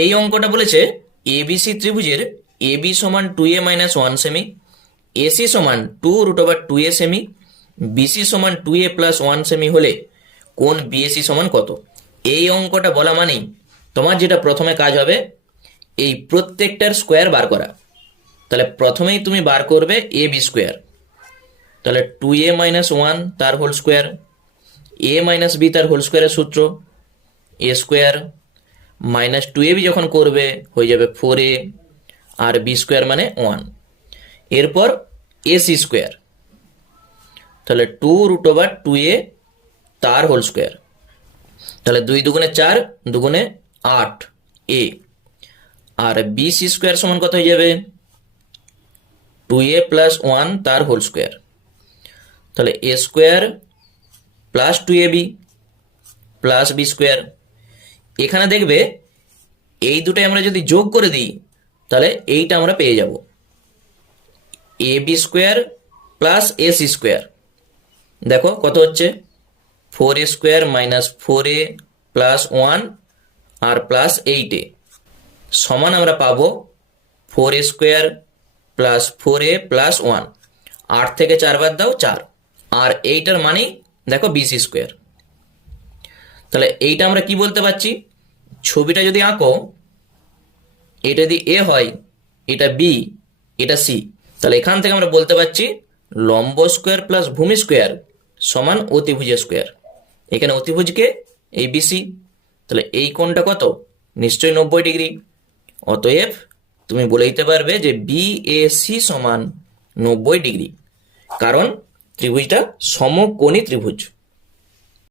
এই অঙ্কটা বলেছে এবিসি ত্রিভুজের এবি সমান 2a-1 সেমি, এসি সমান 2√2a সেমি, বিসি সমান 2a+1 সেমি হলে কোণ বিএসি সমান কত। এই অঙ্কটা বলা মানেই তোমার যেটা প্রথমে কাজ হবে এই প্রত্যেকটার স্কোয়ার বার করা। তাহলে প্রথমেই তুমি বার করবে এ বি স্কোয়ার, তাহলে 2a-1 তার হোল স্কোয়ার, a-b তার হোল স্কোয়ারের সূত্র এ স্কোয়ার, -2ab যখন করবে হয়ে যাবে 4a, আর বি স্কোয়ার মানে 1। এরপর এসি স্কোয়ার, তাহলে 2√2a তার হোল স্কোয়ার, তাহলে 2 দুগুণে 4, দুগুণে 8 এ, আর বিসি স্কোয়ার সমান কত হয়ে যাবে 2a+1 তার হোল স্কোয়ার, তাহলে A square plus 2ab plus B square. এখানে দেখবে এই দুটাই আমরা যদি যোগ করে দিই তাহলে এইটা আমরা পেয়ে যাব A B square plus AC square. দেখো কত হচ্ছে 4a square minus 4a plus 1 আর প্লাস 8a সমান আমরা পাবো 4a square plus 4a plus 1, 8 থেকে 4 বাদ দাও 4, আর এইটার মানেই দেখো বিসি স্কোয়ার। তাহলে এইটা আমরা কি বলতে পারছি, ছবিটা যদি আঁকো এটা যদি এ হয়, এটা বি, এটা সি, তাহলে এখান থেকে আমরা বলতে পারছি লম্ব স্কোয়ার প্লাস ভূমি স্কোয়ার সমান অতিভুজের স্কোয়ার। এখানে অতিভুজকে এই বিসি, তাহলে এই কোণটা কত, নিশ্চয়ই 90 ডিগ্রি। অতএব তুমি বলে দিতে পারবে যে বিএসি সমান 90 ডিগ্রি, কারণ ত্রিভুজটা সমকোণী ত্রিভুজ।